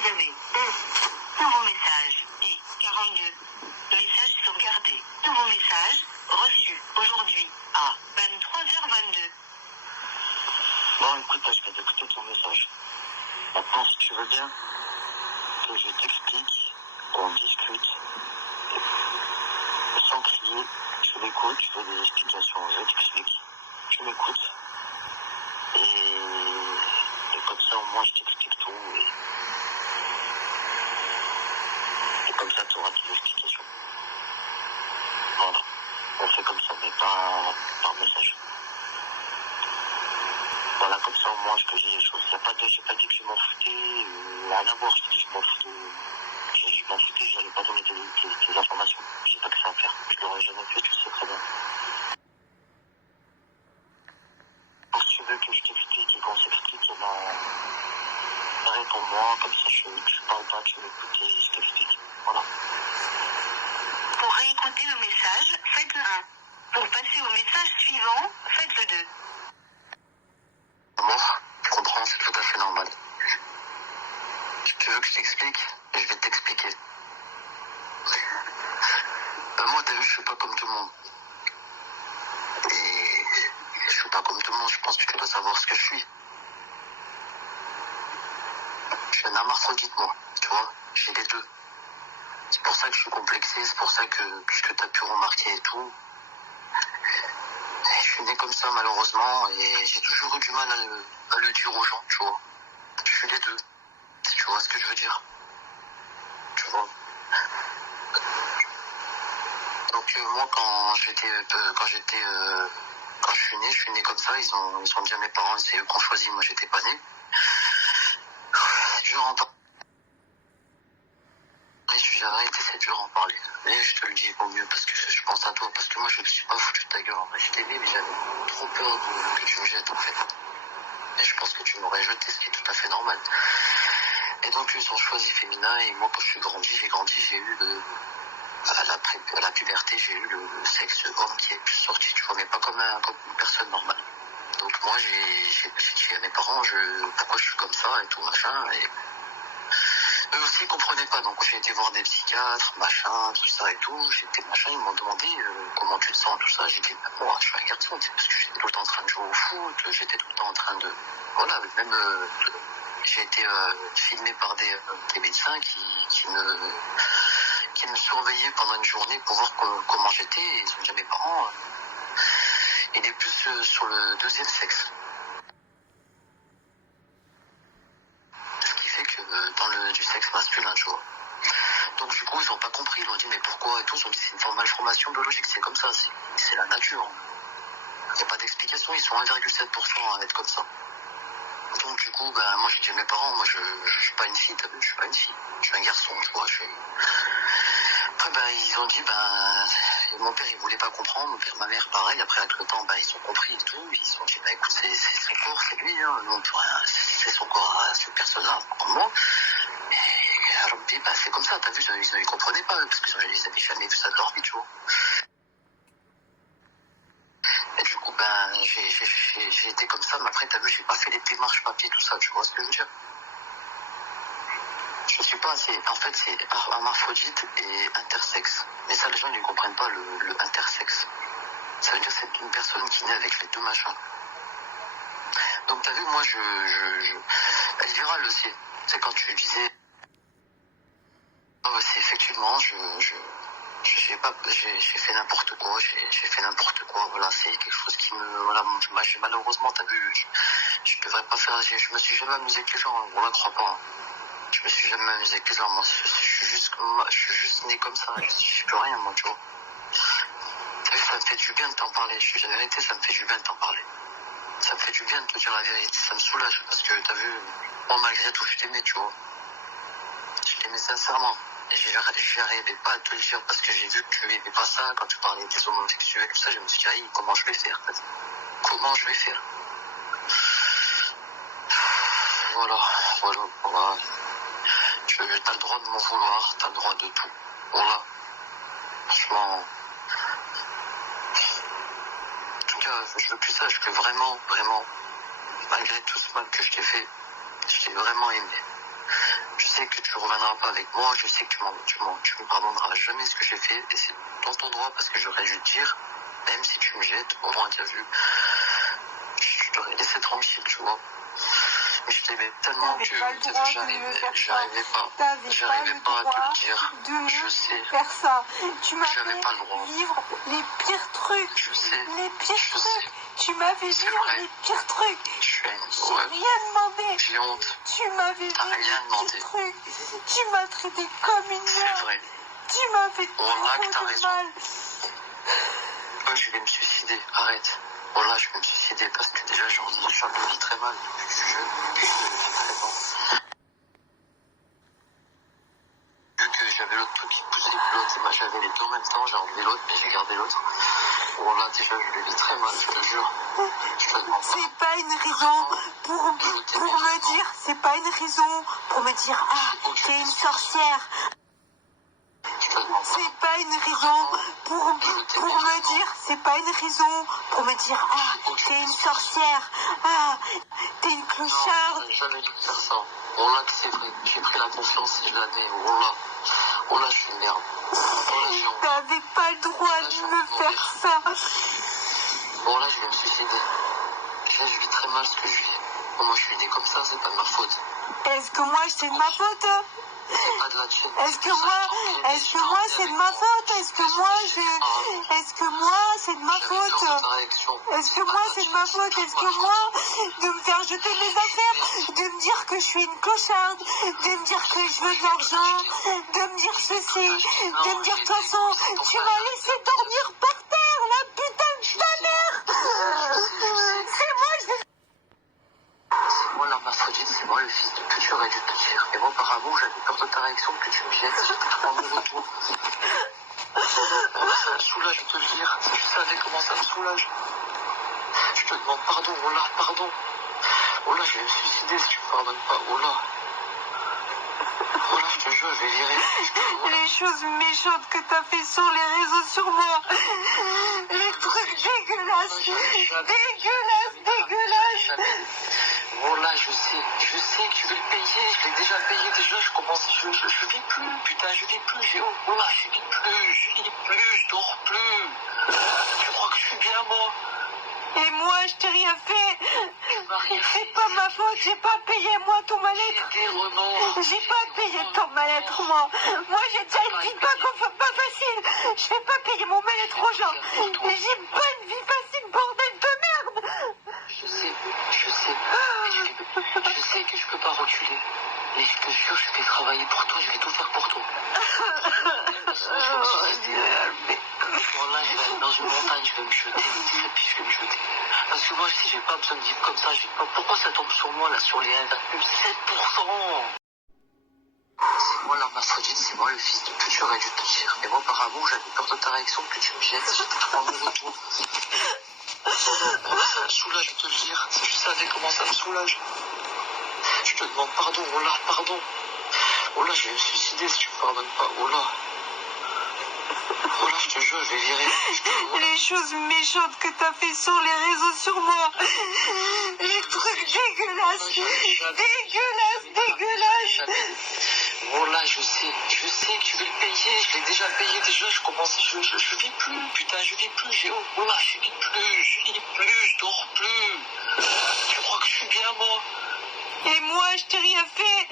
Vous avez nouveau message et 42. Message sauvegardé. Nouveau message reçu aujourd'hui à 23h22. Bon, écoute, je vais écouter ton message. Maintenant, si tu veux bien, que je t'explique, qu'on discute, sans crier, je m'écoute, je fais des explications, je t'explique, tu m'écoutes, et comme ça, au moins, je t'explique tout, et comme ça, tu auras tes explications. Voilà, on fait comme ça, mais pas par message. Voilà, comme ça, au moins, je te dis les choses. J'ai pas dit que je m'en foutais, rien à voir, je te dis que je m'en foutais. Je m'en foutais, je n'allais pas donner tes informations. J'ai pas que ça à faire. Je l'aurais jamais fait, tu le sais très bien. Alors, si tu veux que je t'explique et qu'on s'explique, eh ben, réponds-moi, comme ça, tu parles pas, tu m'écoutes et je t'explique. Voilà. Pour réécouter le message, faites le 1. Pour passer au message suivant, faites le 2. Amour, je comprends, c'est tout à fait normal. Si tu veux que je t'explique, je vais t'expliquer. Moi, t'as vu, je suis pas comme tout le monde. Et je suis pas comme tout le monde, je pense que tu dois savoir ce que je suis. Je suis un hermaphrodite, moi, tu vois, j'ai les deux. C'est pour ça que je suis complexé, c'est pour ça que t'as pu remarquer et tout. Et je suis né comme ça, malheureusement, et j'ai toujours eu du mal à le dire aux gens, tu vois. Je suis les deux, si tu vois ce que je veux dire. Tu vois. Donc moi, quand je suis né comme ça, ils ont dit à mes parents, c'est eux qui ont choisi, moi j'étais pas né. C'est dur à en parler. J'ai arrêté, c'est dur à en parler. Mais je te le dis au mieux parce que je pense à toi, parce que moi je me suis pas foutu de ta gueule. Je t'aimais, mais j'avais trop peur que tu me jettes en fait. Et je pense que tu m'aurais jeté, ce qui est tout à fait normal. Et donc ils ont choisi féminin, et moi quand j'ai grandi, j'ai eu à la puberté, j'ai eu le sexe homme qui est sorti, tu vois, mais pas comme une personne normale. Donc moi j'ai dit à mes parents pourquoi je suis comme ça et tout machin, et eux aussi ils comprenaient pas, donc j'ai été voir des psychiatres, machin, tout ça et tout, ils m'ont demandé comment tu te sens, tout ça, j'ai dit moi je suis un garçon, parce que j'étais tout le temps en train de jouer au foot, j'étais tout le temps en train de, voilà, même j'ai été filmé par des médecins qui me surveillaient pendant une journée pour voir comment j'étais, et ils ont dit à mes parents, il est plus sur le deuxième sexe. Ce qui fait que du sexe masculin, tu vois. Donc du coup, ils n'ont pas compris, ils ont dit mais pourquoi et tout, ils ont dit c'est une malformation biologique, c'est comme ça, c'est la nature. Il n'y a pas d'explication, ils sont 1,7% à être comme ça. Donc du coup, moi j'ai dit à mes parents, moi je suis pas une fille, t'as vu, je suis pas une fille, je suis un garçon, tu vois. Après ils ont dit, mon père il voulait pas comprendre, ma mère pareil, après avec le temps ils ont compris et tout, ils ont dit écoute c'est son corps, c'est lui, hein, non, c'est son corps à cette personne-là, comme moi. Et alors c'est comme ça, t'as vu, ils ne comprenaient pas, parce qu'ils avaient jamais vu ça de leur vie, tu vois. Et du coup, j'ai été comme ça, mais après, t'as vu, j'ai pas fait les démarches papier, tout ça, tu vois ce que je veux dire. Je suis pas assez, en fait, c'est hermaphrodite et intersexe. Mais ça, les gens, ils ne comprennent pas le intersexe. Ça veut dire que c'est une personne qui naît avec les deux machins. Donc, t'as vu, moi, elle verra le aussi. C'est quand tu disais, c'est effectivement, j'ai fait n'importe quoi, voilà, c'est quelque chose qui voilà, malheureusement, t'as vu, je devrais pas faire, je me suis jamais amusé avec les gens, hein, on ne croit pas. Je me suis jamais amusé avec les gens, moi, je suis juste né comme ça, je suis plus rien, moi, tu vois. Ça me fait du bien de t'en parler, je suis la vérité, ça me fait du bien de t'en parler. Ça me fait du bien de te dire la vérité, ça me soulage, parce que t'as vu, moi, malgré tout, je t'aimais, tu vois. Je t'aimais sincèrement. Et j'arrivais pas à te le dire parce que j'ai vu que tu n'aimais pas ça quand tu parlais des homosexuels et tout ça. Je me suis dit, comment je vais faire? Comment je vais faire? Voilà. T'as le droit de m'en vouloir, t'as le droit de tout. Voilà. Franchement. En tout cas, je veux que tu saches que vraiment, malgré tout ce mal que je t'ai fait, je t'ai vraiment aimé. Je sais sais que tu reviendras pas avec moi, je sais que tu me pardonneras jamais ce que j'ai fait, et c'est dans ton droit parce que j'aurais dû te dire, même si tu me jettes, au moins tu as vu, je t'aurais laissé tranquille, tu vois. Mais je t'aimais tellement que j'arrivais pas à te le dire. Je sais. Faire ça. Tu m'as J'avais fait pas le droit. vivre les pires trucs. Je sais. Les pires Je trucs. sais. Tu m'as fait C'est vivre vrai. les pires trucs. J'ai J'ai rien demandé. J'ai honte. Tu m'as fait T'as vivre rien les demandé. pires trucs. Tu m'as traité comme une C'est merde. vrai. Tu m'as fait Oh là, que t'as trop de raison. mal. Moi, je vais me suicider. Arrête. Oh là, je vais me suicider parce que déjà, je le vis très mal depuis que je suis jeune, depuis que j'ai 13 ans. Vu que j'avais l'autre truc qui poussait, l'autre, j'avais les deux en même temps, j'ai enlevé l'autre, mais j'ai gardé l'autre. Oh là, déjà, je le vis très mal, je te jure. Je te demande pas. C'est pas une raison pour me dire, c'est pas une raison pour me dire, ah, t'es une sorcière. Je te demande pas. C'est pas une raison pour me dire, c'est pas une raison pour me dire, ah, t'es une sorcière, ah, t'es une clocharde. Non, jamais dû faire ça. Oh là, que c'est vrai, j'ai pris la confiance et je l'avais. Oh là, je suis une merde. Oh là, j'ai honte. T'avais pas le droit de me faire ça. Bon là je vais me suicider. Là je vis très mal ce que je vis. Bon, moi je suis né comme ça, c'est pas de ma faute. Est-ce que moi c'est de ma faute? C'est pas de la tienne. Est-ce que moi c'est de ma faute? Est-ce que moi c'est de ma faute? Est-ce que moi c'est de ma faute? Est-ce que moi de me faire jeter mes affaires, de me dire que je suis une clocharde, de me dire que je veux de l'argent, de me dire ceci, de me dire de toute façon, tu m'as laissé dormir par terre, la putain de ta mère. C'est moi, je vais... C'est moi l'hermaphrodite, c'est moi le fils de pute, j'aurais dû te dire. Et moi par amour j'avais peur de ta réaction, que tu me jettes, j'étais trop amoureux de toi. Ça me soulage de te le dire, si tu savais comment ça me soulage. Je te demande pardon, oh là, pardon. Oh là, je vais me suicider si tu me pardonnes pas, oh là. Oh là, je te jure, je vais virer. Les choses méchantes que t'as fait sur les réseaux sur moi. Les trucs dégueulasses. Dégueulasses. Oh là, je sais que tu veux le payer, je l'ai déjà payé déjà, je vis plus, putain, je vis plus, oh là, je vis plus, je dors plus. Tu crois que je suis bien, moi? Et moi, je t'ai rien fait. Tu m'as rien fait. C'est pas ma faute, j'ai pas payé moi ton mal-être. J'ai des remords. J'ai pas payé ton mal-être, moi. Moi, j'ai déjà une vie pas facile. Je vais pas payer mon mal-être aux gens. Mais j'ai pas une vie facile, bordel de merde. Je sais. Je sais que je peux pas reculer. Mais je te jure, je vais travailler pour toi, je vais tout faire pour toi. Bon là, je vais aller dans une montagne, je vais me jeter, puis je vais me jeter. Parce que moi, si j'ai pas besoin de vivre comme ça, pourquoi ça tombe sur moi, là, sur les 1,7%? C'est moi l'hermaphrodite, c'est moi le fils de pute, j'aurais dû te dire. Et moi, par amour, j'avais peur de ta réaction, que tu me jettes, j'étais trop amoureux de toi. Ça me soulage de te le dire, si tu savais comment ça me soulage. Je te demande pardon, oh là, pardon. Oh là, je vais me suicider si tu me pardonnes pas, oh là. Oh là, je te jure, je vais virer. Les choses méchantes que t'as fait sur les réseaux sur moi. Les trucs dégueulasses. Dégueulasses. Oh là, je sais que tu veux le payer, je l'ai déjà payé déjà, je vis plus, putain, je vis plus, oh là, je vis plus, je dors plus. Tu crois que je suis bien, moi? Et moi, je t'ai rien fait.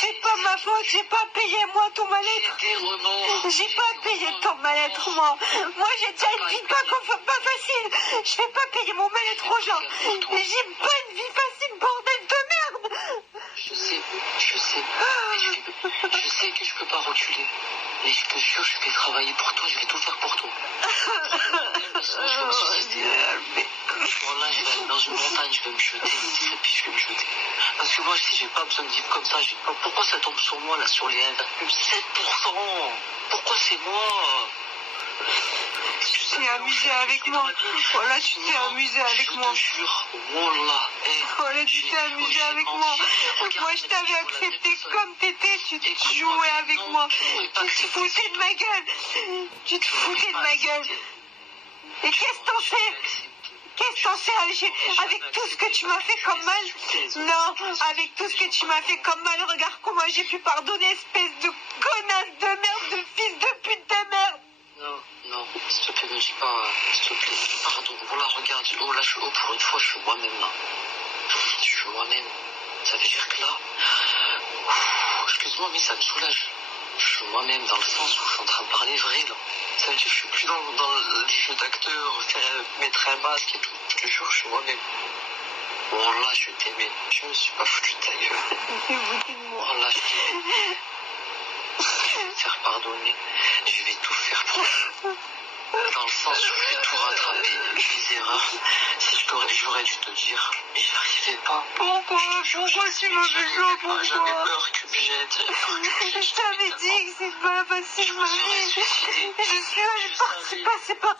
C'est pas ma faute, j'ai pas payé moi ton mal-être. J'ai des remords. J'ai pas payé ton mal-être, moi. Moi, j'ai déjà une vie pas facile. Je vais pas payer mon mal-être aux gens. Mais j'ai pas une vie facile, bordel de merde. Je sais que je peux pas reculer. Mais je te jure, je vais travailler pour toi, je vais tout faire pour toi. Je vais me suicider. Bon là, je vais aller dans une montagne, je vais me jeter, puis je vais me jeter. Parce que moi, si j'ai pas besoin de vivre comme ça, pourquoi ça tombe sur moi, là, sur les 1,7%? Pourquoi c'est moi? Tu t'es amusé avec moi. Voilà, tu t'es amusé avec moi. Je te jure, voilà. Voilà, tu t'es amusé avec moi. Moi, je t'avais accepté comme t'étais. Tu jouais avec moi. Tu te foutais de ma gueule. Et qu'est-ce que t'en fais? Qu'est-ce que t'en sais, avec tout ce que tu m'as fait comme mal? Non, avec tout ce que tu m'as fait comme mal, regarde comment j'ai pu pardonner, espèce de connasse de merde, de fils de pute de merde. Non, s'il te plaît, me dis pas, s'il te plaît, pardon. Voilà, regarde, oh là, pour une fois, je suis moi-même là. Je suis moi-même. Ça veut dire que là, excuse-moi, mais ça me soulage. Je suis moi-même dans le sens où je suis en train de parler vrai là. Ça veut dire que je suis plus dans le jeu d'acteur, mettre un masque et tout. Je te jure, je suis moi-même. Oh là, je t'aimais. Je me suis pas foutu de ta gueule. Oh là, je t'aimais. Je vais te faire pardonner. Je vais tout faire pour. Dans le sens où je vais tout rattraper, mes erreurs. J'aurais dû te dire, mais j'y arrivais pas. Pourquoi tu m'as fait ça? Pourquoi? J'avais peur que tu jettes. Je t'avais dit que c'est pas facile ma vie. Je suis allée par... C'est pas...